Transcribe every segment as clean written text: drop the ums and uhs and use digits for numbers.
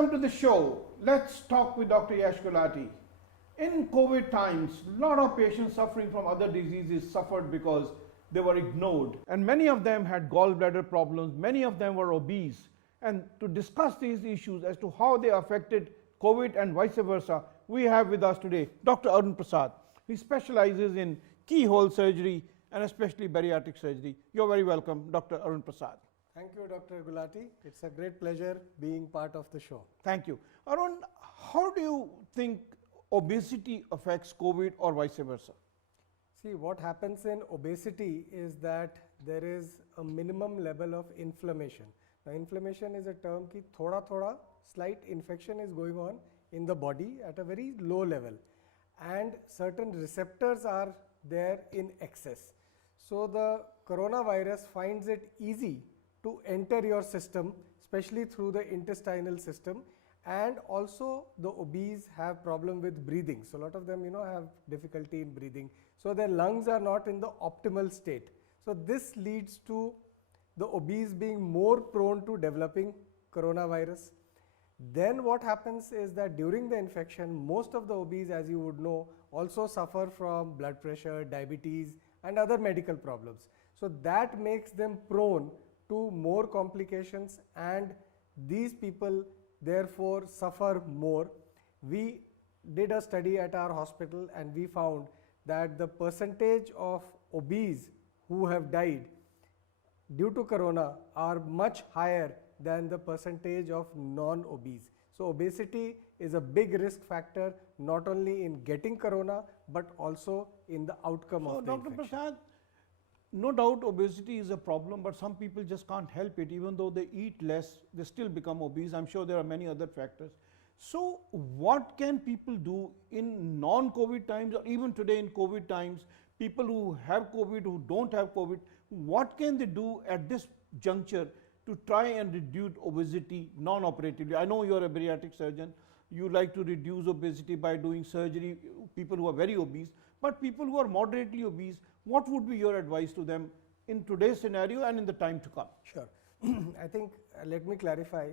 Welcome to the show. Let's talk with Dr. Yash Gulati. In COVID times, a lot of patients suffering from other diseases suffered because they were ignored. And many of them had gallbladder problems, many of them were obese. And to discuss these issues as to how they affected COVID and vice versa, we have with us today Dr. Arun Prasad. He specializes in keyhole surgery and especially bariatric surgery. You're very welcome, Dr. Arun Prasad. Thank you, Dr. Gulati. It's a great pleasure being part of the show. Thank you. Arun, how do you think obesity affects COVID or vice versa? See, what happens in obesity is that there is a minimum level of inflammation. Now, inflammation is a term ki thoda slight infection is going on in the body at a very low level, and certain receptors are there in excess. So the coronavirus finds it easy to enter your system, especially through the intestinal system, and also the obese have problem with breathing. So a lot of them, have difficulty in breathing. So their lungs are not in the optimal state. So this leads to the obese being more prone to developing coronavirus. Then what happens is that during the infection, most of the obese, as you would know, also suffer from blood pressure, diabetes, and other medical problems. So that makes them prone to more complications, and these people therefore suffer more. We did a study at our hospital and we found that the percentage of obese who have died due to corona are much higher than the percentage of non-obese. So obesity is a big risk factor, not only in getting corona but also in the outcome of the infection. Dr. Prasad, no doubt obesity is a problem, but some people just can't help it. Even though they eat less, they still become obese. I'm sure there are many other factors. So what can people do in non-COVID times, or even today in COVID times, people who have COVID, who don't have COVID, what can they do at this juncture to try and reduce obesity non-operatively? I know you're a bariatric surgeon. You like to reduce obesity by doing surgery, people who are very obese, but people who are moderately obese, what would be your advice to them in today's scenario and in the time to come? Sure. I think, let me clarify,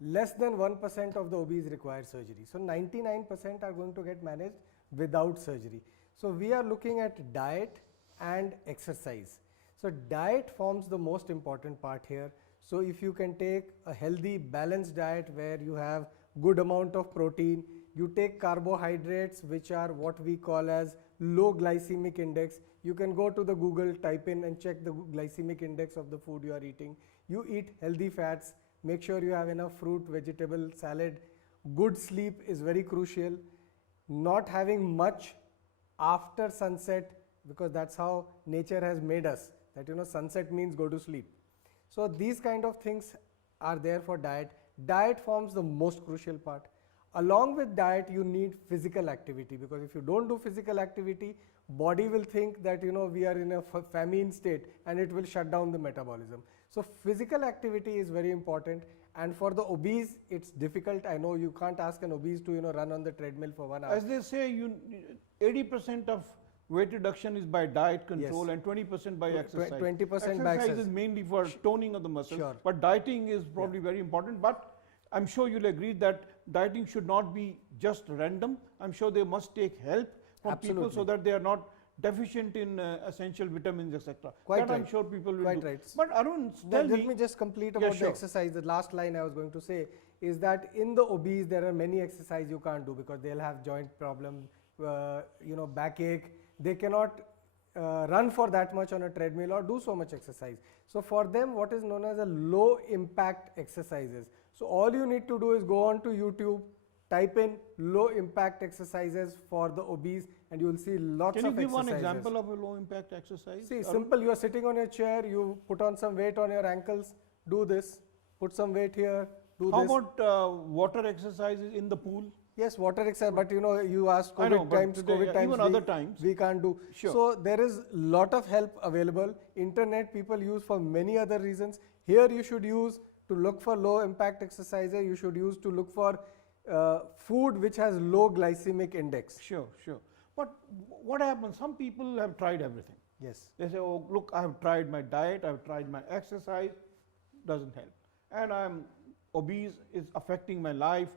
less than 1% of the obese require surgery. So 99% are going to get managed without surgery. So we are looking at diet and exercise. So diet forms the most important part here. So if you can take a healthy, balanced diet where you have good amount of protein, you take carbohydrates which are what we call as low glycemic index. You can go to the Google, type in and check the glycemic index of the food you are eating. You eat healthy fats, make sure you have enough fruit, vegetable, salad. Good sleep is very crucial. Not having much after sunset, because that's how nature has made us, that sunset means go to sleep. So these kind of things are there for diet. Diet forms the most crucial part. Along with diet, you need physical activity, because if you don't do physical activity, body will think that we are in a famine state and it will shut down the metabolism. So physical activity is very important, and for the obese it's difficult. I know you can't ask an obese to run on the treadmill for 1 hour. As they say, 80% of weight reduction is by diet control, yes, and 20% by exercise. 20% by exercise exercise is mainly for toning of the muscles, sure, but dieting is probably very important. But I'm sure you'll agree that dieting should not be just random. I'm sure they must take help from absolutely, people so that they are not deficient in essential vitamins, etc. Quite that right. I'm sure people will Quite do. right. But Arun, tell let me just complete about the exercise. The last line I was going to say is that in the obese there are many exercises you can't do because they'll have joint problem, backache. They cannot run for that much on a treadmill or do so much exercise. So for them, what is known as a low impact exercises. So all you need to do is go on to YouTube, type in low impact exercises for the obese, and you will see lots of exercises. Can you give one example of a low impact exercise? See, simple. You are sitting on your chair, you put on some weight on your ankles, do this, put some weight here, do How this. How about water exercises in the pool? Yes, water exercise, but you asked COVID times, even other times we can't do. Sure. So there is lot of help available. Internet people use for many other reasons. Here you should use to look for low impact exercises. You should use to look for food which has low glycemic index. Sure. But what happens? Some people have tried everything. Yes. They say, oh, look, I have tried my diet, I have tried my exercise, doesn't help. And I'm obese is affecting my life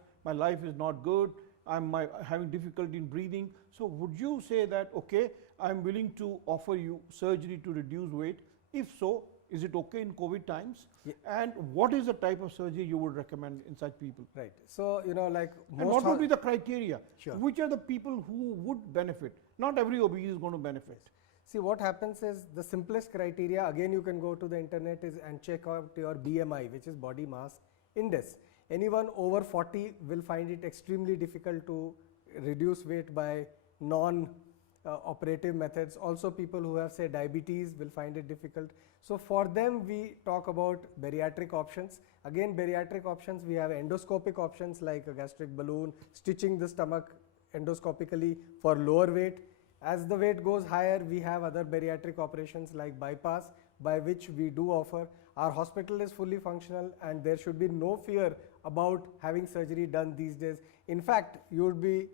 is not good, having difficulty in breathing. So would you say that, okay, I'm willing to offer you surgery to reduce weight? If so, is it okay in COVID times? Yeah. And what is the type of surgery you would recommend in such people? Right. So, like And what would be the criteria? Sure. Which are the people who would benefit? Not every obese is going to benefit. See, what happens is the simplest criteria, again you can go to the internet and check out your BMI, which is body mass index. Anyone over 40 will find it extremely difficult to reduce weight by non-operative methods. Also people who have, say, diabetes will find it difficult. So for them we talk about bariatric options. Again, bariatric options, we have endoscopic options like a gastric balloon, stitching the stomach endoscopically for lower weight. As the weight goes higher, we have other bariatric operations like bypass, by which we do offer. Our hospital is fully functional and there should be no fear about having surgery done these days. In fact, you would be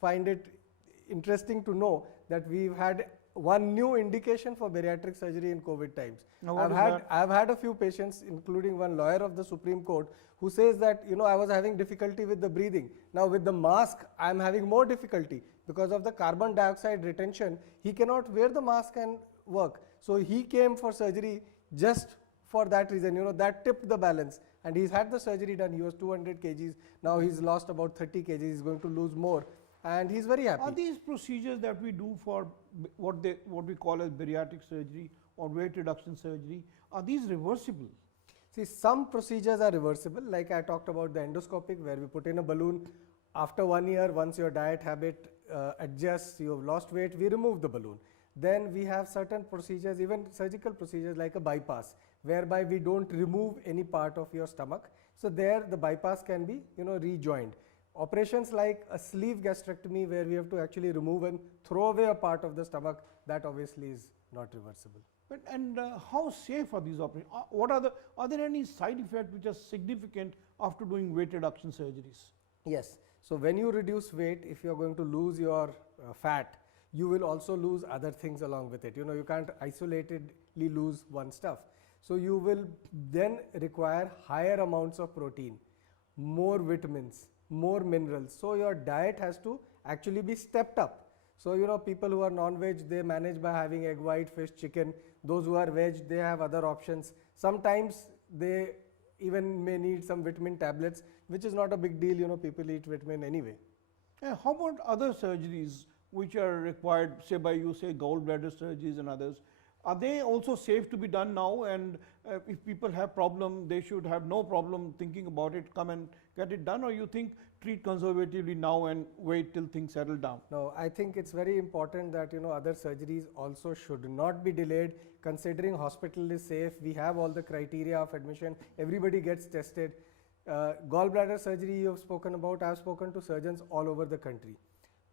find it interesting to know that we've had one new indication for bariatric surgery in COVID times. Now, I've had a few patients, including one lawyer of the Supreme Court, who says that, I was having difficulty with the breathing. Now with the mask, I'm having more difficulty because of the carbon dioxide retention. He cannot wear the mask and work. So he came for surgery just for that reason, that tipped the balance. And he's had the surgery done. He was 200 kgs. Now he's lost about 30 kgs. He's going to lose more. And he's very happy. Are these procedures that we do for what we call as bariatric surgery or weight reduction surgery, are these reversible? See, some procedures are reversible, like I talked about the endoscopic, where we put in a balloon. After 1 year, once your diet habit adjusts, you have lost weight, we remove the balloon. Then we have certain procedures, even surgical procedures like a bypass, whereby we don't remove any part of your stomach. So there the bypass can be, rejoined. Operations like a sleeve gastrectomy, where we have to actually remove and throw away a part of the stomach, that obviously is not reversible. But how safe are these operations? Are there any side effects which are significant after doing weight reduction surgeries? Yes. So when you reduce weight, if you are going to lose your fat, you will also lose other things along with it. You can't isolatedly lose one stuff. So you will then require higher amounts of protein, more vitamins, more minerals. So your diet has to actually be stepped up. So people who are non-veg, they manage by having egg white, fish, chicken. Those who are veg, they have other options. Sometimes they even may need some vitamin tablets, which is not a big deal. People eat vitamin anyway. How about other surgeries which are required, say by you, say gallbladder surgeries and others? Are they also safe to be done now? And if people have problem, they should have no problem thinking about it, come and get it done? Or you think treat conservatively now and wait till things settle down? No, I think it's very important that other surgeries also should not be delayed. Considering hospital is safe, we have all the criteria of admission, everybody gets tested. Gallbladder surgery you have spoken about, I have spoken to surgeons all over the country.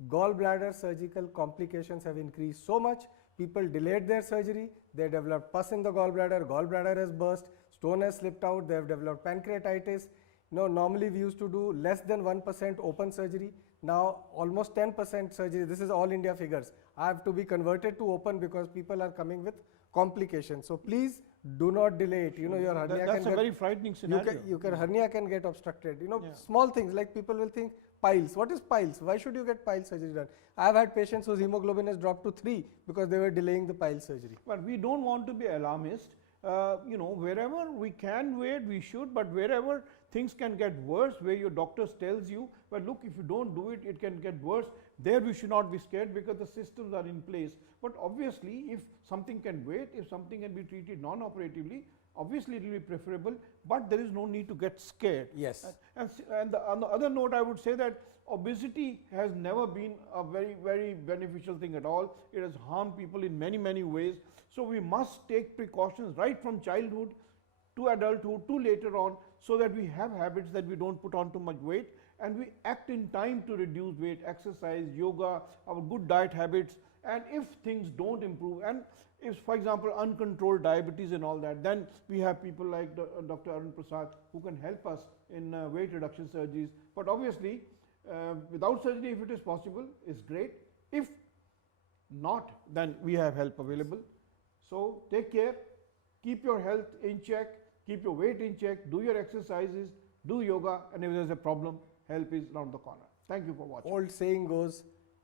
Gallbladder surgical complications have increased so much. People delayed their surgery, they developed pus in the gallbladder has burst, stone has slipped out, they have developed pancreatitis. Normally we used to do less than 1% open surgery. Now almost 10% surgery. This is all India figures. I have to be converted to open because people are coming with complications. So please do not delay it. Your hernia that's a very frightening scenario. Hernia can get obstructed. Small things like people will think piles. What is piles? Why should you get pile surgery done? I have had patients whose hemoglobin has dropped to 3 because they were delaying the pile surgery. But we don't want to be alarmist. Wherever we can wait, we should, but wherever things can get worse, where your doctor tells you, well, look, if you don't do it, it can get worse, there we should not be scared because the systems are in place. But obviously, if something can wait, if something can be treated non-operatively, obviously it will be preferable, but there is no need to get scared. Yes. And on the other note, I would say that obesity has never been a very, very beneficial thing at all. It has harmed people in many, many ways. So we must take precautions right from childhood to adulthood to later on, so that we have habits that we don't put on too much weight and we act in time to reduce weight, exercise, yoga, our good diet habits. And if things don't improve, and if, for example, uncontrolled diabetes and all that, then we have people like Dr. Arun Prasad who can help us in weight reduction surgeries. But obviously, without surgery, if it is possible, it's great. If not, then we have help available. So take care, keep your health in check, keep your weight in check, do your exercises, do yoga, and if there's a problem, help is around the corner. Thank you for watching. Old saying goes,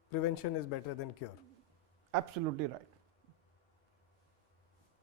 prevention is better than cure. Absolutely right.